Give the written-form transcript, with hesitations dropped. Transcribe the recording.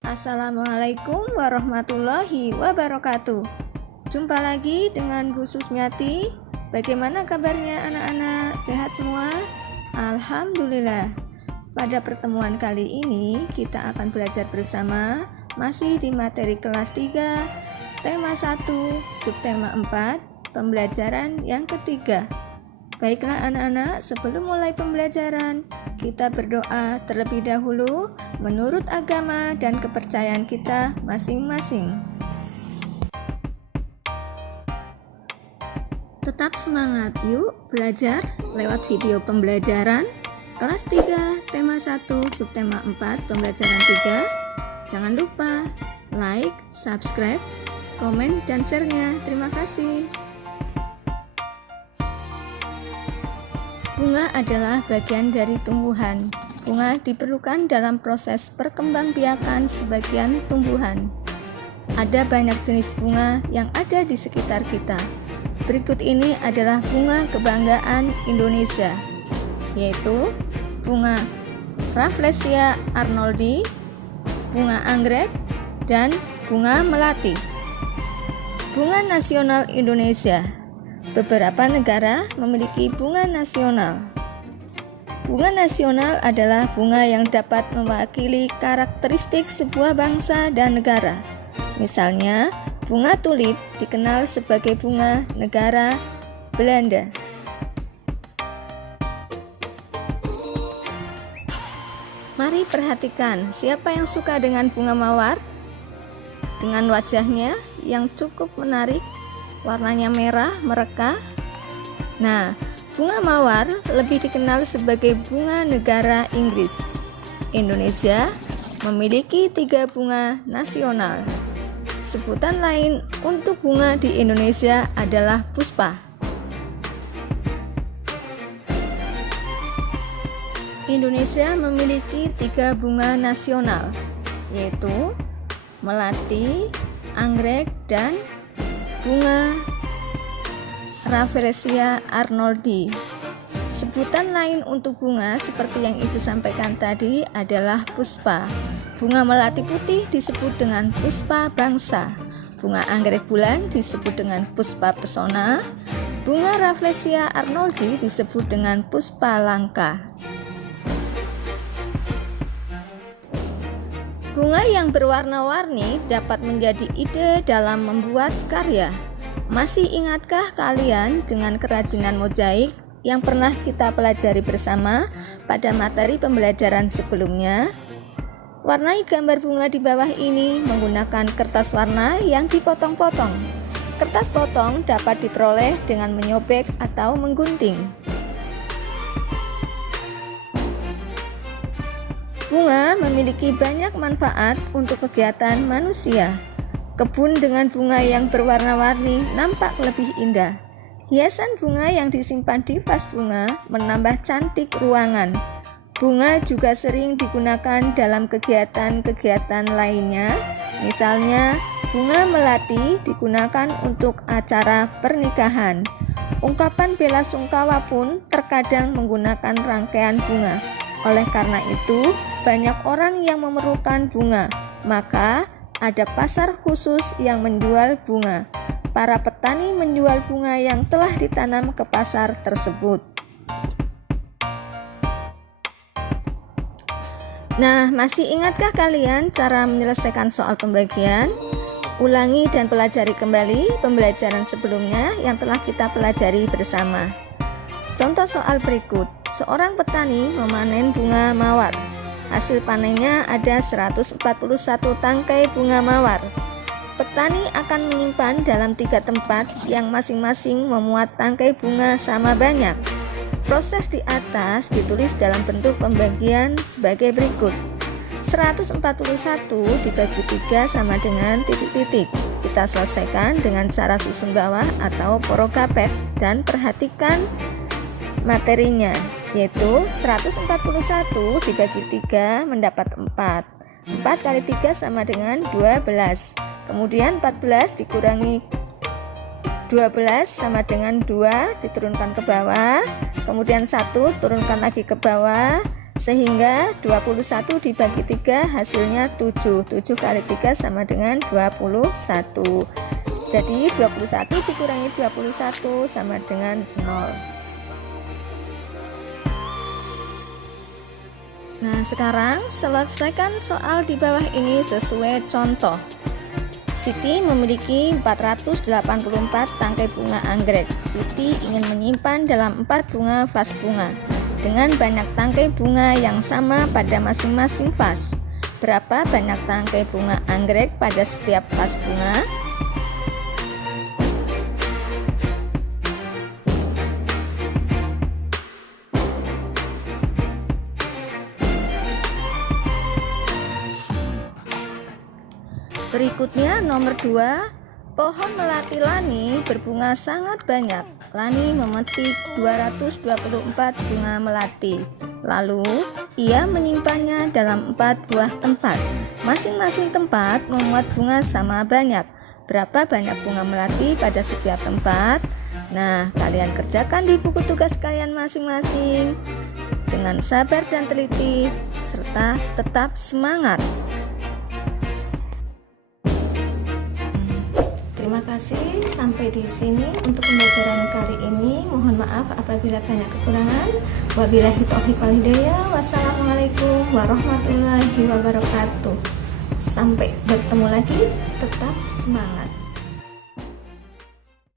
Assalamualaikum warahmatullahi wabarakatuh. Jumpa lagi dengan Bu Susmiati. Bagaimana kabarnya anak-anak? Sehat semua? Alhamdulillah. Pada pertemuan kali ini kita akan belajar bersama masih di materi kelas 3, tema 1, subtema 4, pembelajaran yang ketiga. Baiklah anak-anak, sebelum mulai pembelajaran, kita berdoa terlebih dahulu menurut agama dan kepercayaan kita masing-masing. Tetap semangat, yuk belajar lewat video pembelajaran kelas 3, tema 1, subtema 4, pembelajaran 3. Jangan lupa like, subscribe, komen, dan share-nya. Terima kasih. Bunga adalah bagian dari tumbuhan. Bunga diperlukan dalam proses perkembangbiakan sebagian tumbuhan. Ada banyak jenis bunga yang ada di sekitar kita. Berikut ini adalah bunga kebanggaan Indonesia, yaitu bunga Rafflesia arnoldi, bunga anggrek, dan bunga melati. Bunga nasional Indonesia. Beberapa negara memiliki bunga nasional. Bunga nasional adalah bunga yang dapat mewakili karakteristik sebuah bangsa dan negara. Misalnya, bunga tulip dikenal sebagai bunga negara Belanda. Mari perhatikan siapa yang suka dengan bunga mawar. Dengan wajahnya yang cukup menarik, warnanya merah mereka. Nah, bunga mawar lebih dikenal sebagai bunga negara Inggris. Indonesia memiliki 3 bunga nasional. Sebutan lain untuk bunga di Indonesia adalah puspa. Indonesia memiliki 3 bunga nasional, yaitu melati, anggrek, dan bunga Rafflesia arnoldi. Sebutan lain untuk bunga seperti yang Ibu sampaikan tadi adalah puspa. Bunga melati putih disebut dengan puspa bangsa. Bunga anggrek bulan disebut dengan puspa pesona. Bunga Rafflesia arnoldi disebut dengan puspa langka. Bunga yang berwarna-warni dapat menjadi ide dalam membuat karya. Masih ingatkah kalian dengan kerajinan mozaik yang pernah kita pelajari bersama pada materi pembelajaran sebelumnya? Warnai gambar bunga di bawah ini menggunakan kertas warna yang dipotong-potong. Kertas potong dapat diperoleh dengan menyobek atau menggunting. Bunga memiliki banyak manfaat untuk kegiatan manusia. Kebun dengan bunga yang berwarna-warni nampak lebih indah. Hiasan bunga yang disimpan di vas bunga menambah cantik ruangan. Bunga juga sering digunakan dalam kegiatan-kegiatan lainnya. Misalnya, bunga melati digunakan untuk acara pernikahan. Ungkapan bela sungkawa pun terkadang menggunakan rangkaian bunga. Oleh karena itu, banyak orang yang memerlukan bunga, maka ada pasar khusus yang menjual bunga. Para petani menjual bunga yang telah ditanam ke pasar tersebut. Nah, masih ingatkah kalian cara menyelesaikan soal pembagian? Ulangi dan pelajari kembali pembelajaran sebelumnya yang telah kita pelajari bersama. Contoh soal berikut. Seorang petani memanen bunga mawar. Hasil panennya ada 141 tangkai bunga mawar. Petani akan menyimpan dalam 3 tempat yang masing-masing memuat tangkai bunga sama banyak. Proses di atas ditulis dalam bentuk pembagian sebagai berikut. 141 dibagi 3 sama dengan titik-titik. Kita selesaikan dengan cara susun bawah atau porokapet dan perhatikan materinya, yaitu 141 dibagi 3 mendapat 4. 4 kali 3 sama dengan 12. Kemudian 14 dikurangi 12 sama dengan 2, diturunkan ke bawah. Kemudian 1 turunkan lagi ke bawah. Sehingga 21 dibagi 3 hasilnya 7. 7 kali 3 sama dengan 21. Jadi 21 dikurangi 21 sama dengan 0. Nah, sekarang selesaikan soal di bawah ini sesuai contoh. Siti memiliki 484 tangkai bunga anggrek. Siti ingin menyimpan dalam 4 bunga vas bunga dengan banyak tangkai bunga yang sama pada masing-masing vas. Berapa banyak tangkai bunga anggrek pada setiap vas bunga? Berikutnya nomor 2, pohon melati Lani berbunga sangat banyak. Lani memetik 224 bunga melati. Lalu ia menyimpannya dalam 4 buah tempat. Masing-masing tempat memuat bunga sama banyak. Berapa banyak bunga melati pada setiap tempat? Nah, kalian kerjakan di buku tugas kalian masing-masing dengan sabar dan teliti serta tetap semangat. Terima kasih, sampai di sini untuk pembelajaran kali ini. Mohon maaf apabila banyak kekurangan. Wabillahi taufiq wal hidayah. Wassalamualaikum warahmatullahi wabarakatuh. Sampai bertemu lagi, tetap semangat.